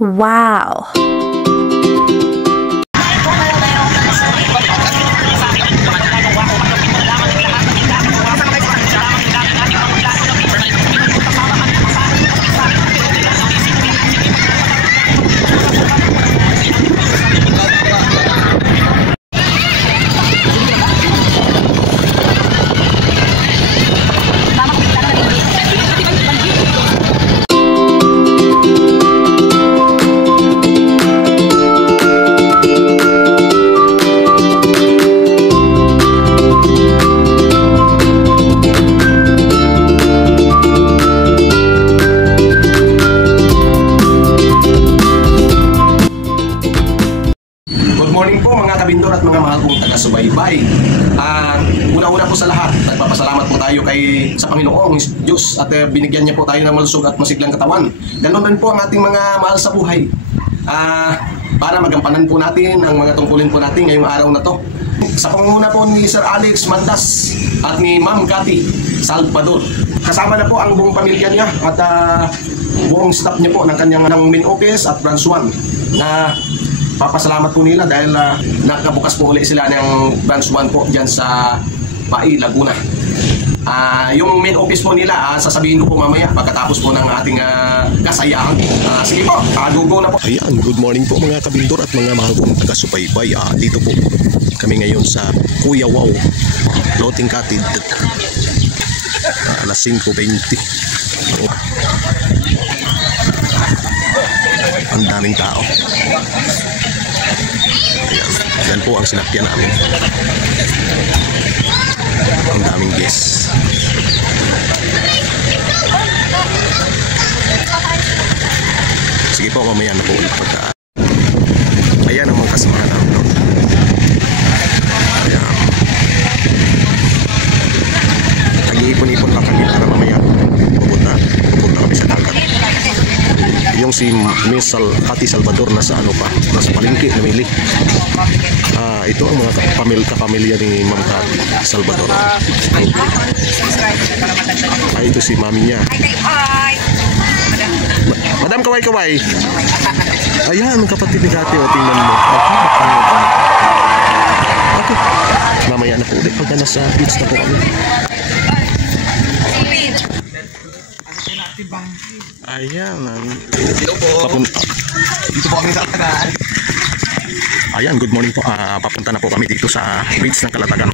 Wow! Kabindor at mga mahal kong taga-subaybay. Una-una po sa lahat, nagpapasalamat po tayo sa Panginoong Diyos at binigyan niya po tayo ng malusog at masiglang katawan. Ganon rin po ang ating mga mahal sa buhay. Para magampanan po natin ang mga tungkulin po natin ngayong araw na to. Sa pangunguna po ni Sir Alex Mandas at ni Ma'am Cathy Salvador. Kasama na po ang buong pamilya niya at buong staff niya po ng kanyang main office at branch 1 na papasalamat po nila dahil nakabukas po ulit sila ng branch 1 po dyan sa Pai, Laguna. Yung main office po nila, sasabihin ko po mamaya pagkatapos po ng ating kasayahan. Sige po, go na po. Ayan, good morning po mga kabindor at mga mahal kong taga-subaybay. Dito po kami ngayon sa Kuya Wow Floating Cottage. Alas 5:20. Ang daming tao. Ayan, yan po ang sinakyan namin. Ang daming guests. Sige po, mamaya na po ulit pagka. Ayan ang mga kasama namin. Ayan. Nag-iipon-ipon lang kami para mamaya pupunta kami sa dagat. Yung si Miss Cathy Salvador nasa nasa palengke namili. Ito ang mga kapamilya ni Ma'am Cathy Salvador. Ito si mami niya. Madam kaway. Ayan, kapatid ni Cathy, tingnan mo. Okay. Mamaya na po ulit pagka nasa beach na po kami. Ayan. Dito po kami sa Kalatagan. Ayan, good morning po. Papunta na po kami dito sa beach ng Kalatagan.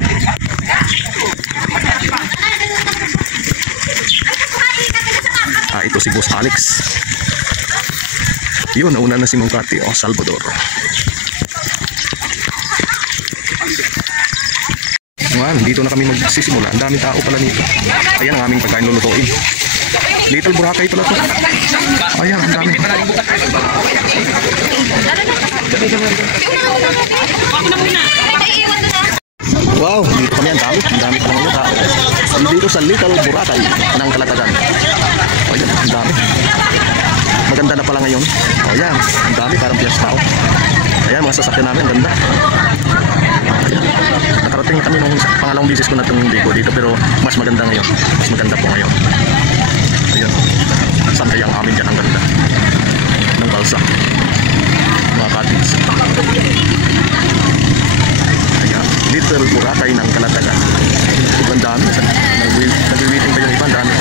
Ito si Boss Alex. Yun, nauna na si Ma'am Cathy Salvador. Dito na kami magsisimula. Ang daming tao pala nito. Ayan ang aming pagkain lulutuin. Little Boracay pala ito. Ayan, ang dami. Wow, dito kami ang dami. Ang dami pa ng tao. Dito sa Little Boracay ng Kalatagan. Ayan, ang dami. Maganda na pala ngayon. Ayan, ang dami, parang piyesta tao. Ayan, mga sasakyan namin, ang ganda. Nakarating kami nung pangalawang bisis ko na itong ligo dito, pero mas maganda ngayon. Mas maganda po ngayon. Ayan, saan kaya ang amin dyan ang ganda ng balsa, mga cottage. Ayan, Little Boracay ng Kalatagan. Ang dami, nag-waiting pa yung iba, ang dami.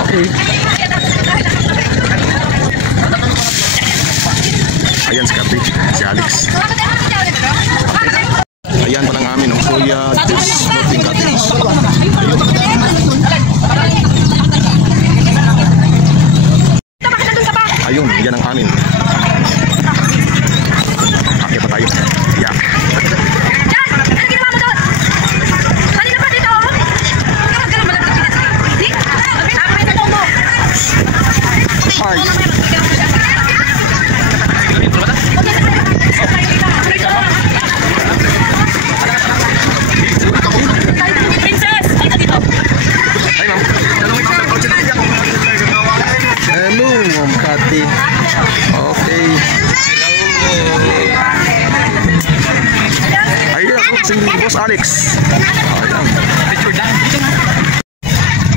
Okay. Ayan si Cathy, si Alex. Ayan pa ng amin, Kuya Diyos Floating Cottage. Ayun, yan ang amin. Akit pa tayo. Yeah. Okay. Ayun ako si Boss Alex.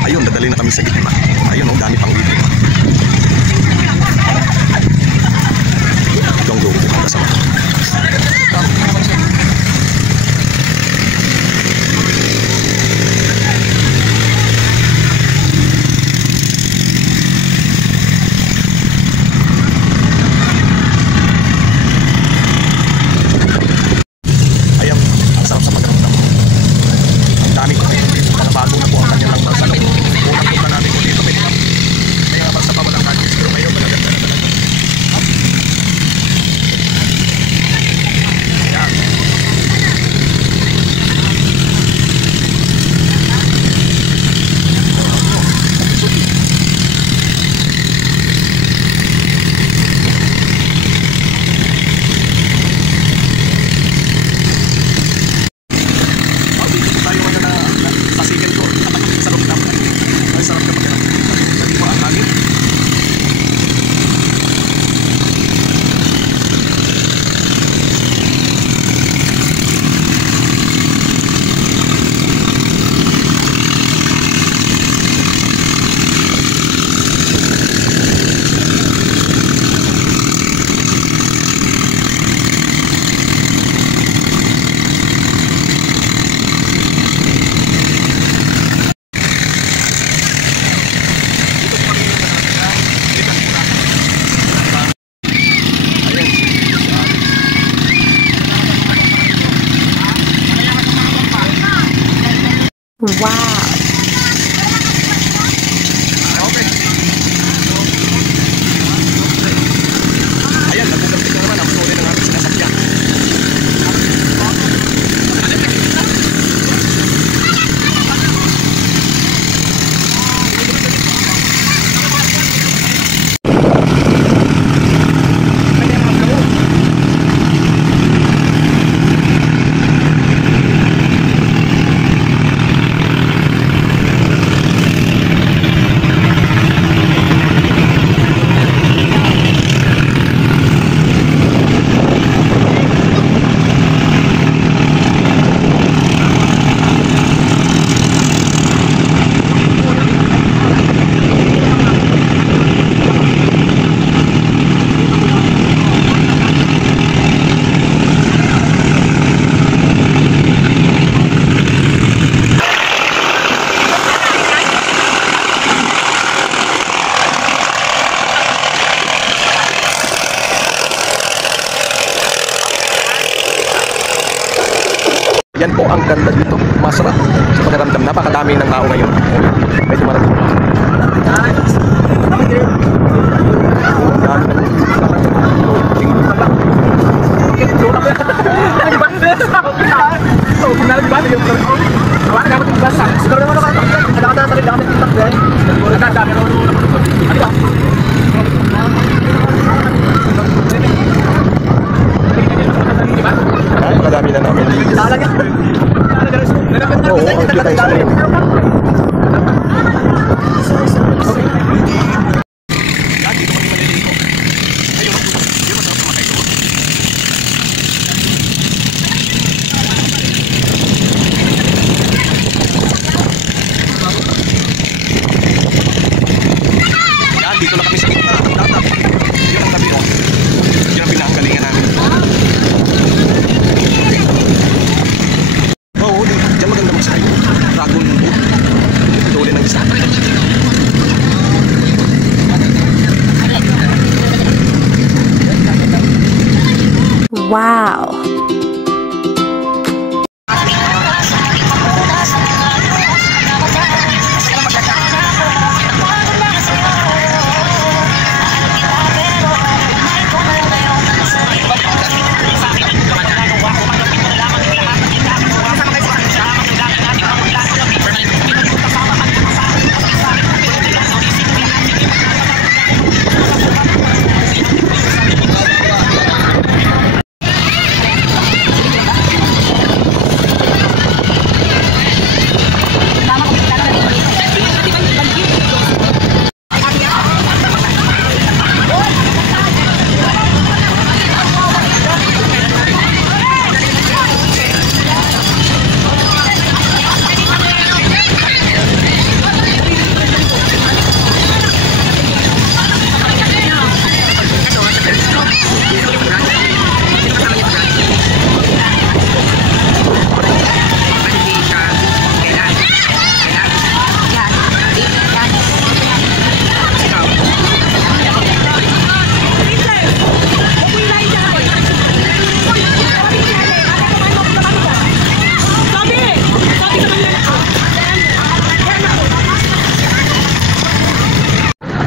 Ayun, dadali na kami sa gitna. Ayun, dami pang dito. Wow. Ayan, nagpupuntik na naman ang huli ng ating sinasakyan. Yan po ang ganda dito. Masarap sa pakiramdam. Napakadami ng tao ngayon. Medyo marami. Napakadami na namin. Oo, okay tayo sa ngayon. Yan, dito na kami sa gitna. Yun ang tabi, oh. Yun ang pinakagalingan namin. Oo, diyan maganda magsayo. Dragon boat. Ito uli ng isa. Wow.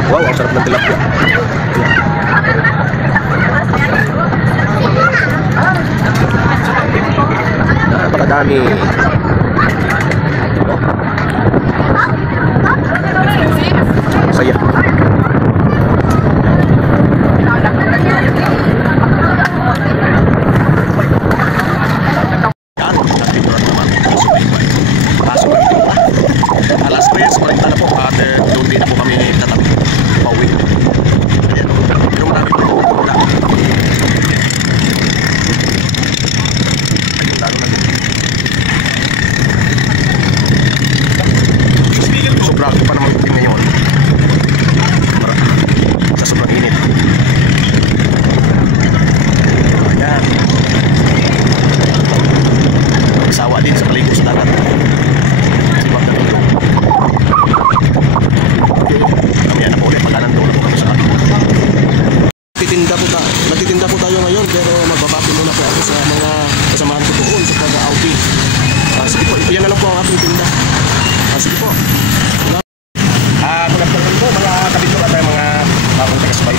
Wow, ang sarap ng tilapia. Napakadami. Saya. Pasok na dito. Alas 3:40 na po at doon din na po kami tatabi. Pauwi. Ayan. Pero marami po. Wala. Ayun, lalo na dito.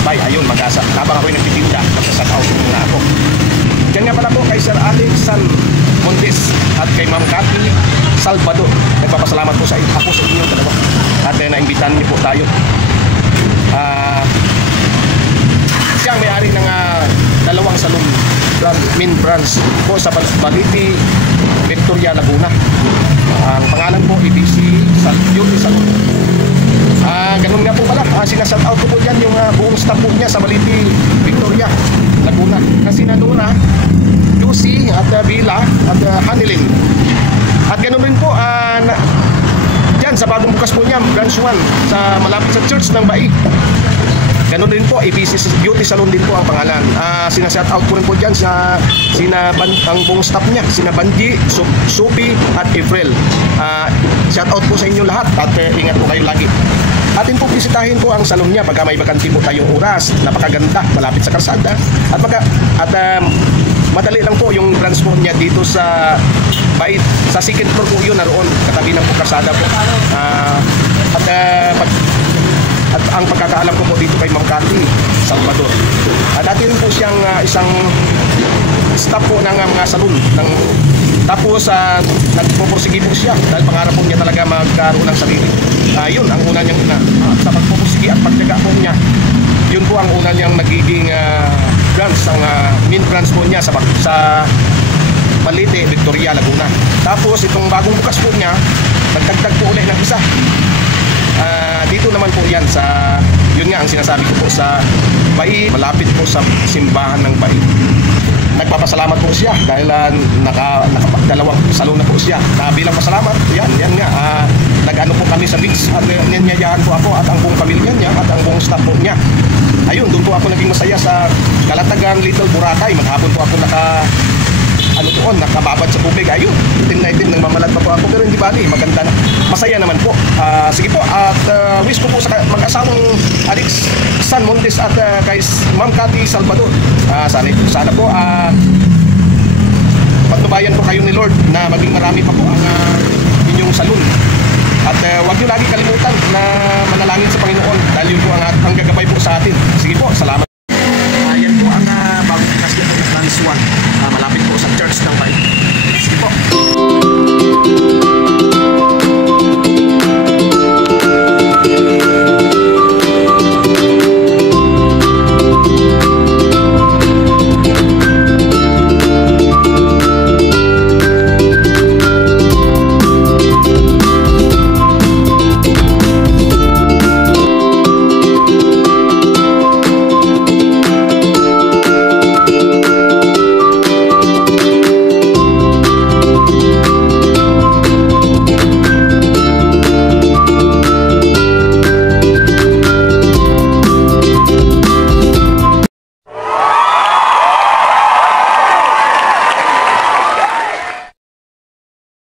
tambay. Ayun, habang ako'y nagtitinda, magsa-shout out muna ako. Diyan nga pala po kay Sir Alex San Montes at kay Ma'am Cathy Salvador. Nagpapasalamat po sa ako sa inyong dalawa. At naimbitahan niyo po tayo. Siya ang may-ari ng dalawang salon main branch po sa Baliti, Victoria, Laguna. Ang pangalan po ABC Beauty Salon. Ganun nga po pala, sinashout out ko po dyan yung buong staff po niya sa Baliti, Victoria, Laguna. Na sinadura, Lucy at Vila at Hanilin. At ganun rin po, dyan sa bagong bukas po niya, branch 1, sa malapit sa church ng Bai. Ganun din po, ABC Beauty Salon din po ang pangalan. Sinashout out ko rin po dyan sa ang buong staff niya, sina Banji, Supi at April. Shout out po sa inyo lahat at ingat po kayo lagi. Atin po bisitahin po ang salon niya pagka may bakanti po tayong oras. Napakaganda, malapit sa kalsada. At madali lang po yung transport niya dito sa Bait. Sa second floor po yun, naroon. Katabi ng po kalsada po. At ang pagkakaalam ko po dito kay Ma'am Cathy Salvador. Dati rin po siyang isang staff po ng mga salon. Tapos nagpupursige po siya dahil pangarap po niya talaga magkaroon ng sarili. Yun ang una niyang sa pagpupursige at pagdaga po niya. Yun po ang una niyang nagiging branch, ang main branch po niya sa Balite, Victoria, Laguna. Tapos itong bagong bukas po niya, nagdagdag po ulit ng isa. Dito naman po yan yun nga ang sinasabi ko po sa Bai, malapit po sa simbahan ng Bai. Nagpapasalamat po siya dahil nakapagdalawang salon na po siya. Bilang pasalamat, yan nga, nag-ano po kami sa beach at ninyayahan po ako at ang buong pamilya niya at ang buong staff po niya. Ayun, doon po ako naging masaya sa Kalatagan, Little Boracay. Maghapon po ako nakababad sa tubig. Ayun, itim na itim, nang mamalat pa po ako. Pero hindi bali, maganda na. Masaya naman po. Sige po, at wish ko po sa mag-asawang Alex San Montes at kay Ma'am Cathy Salvador. Sana po, pagtubayan po kayo ni Lord na maging marami pa po ang inyong salon. At huwag nyo lagi kalimutan na manalangin sa Panginoon dahil yun po ang gagabay po sa atin. Sige po, salamat.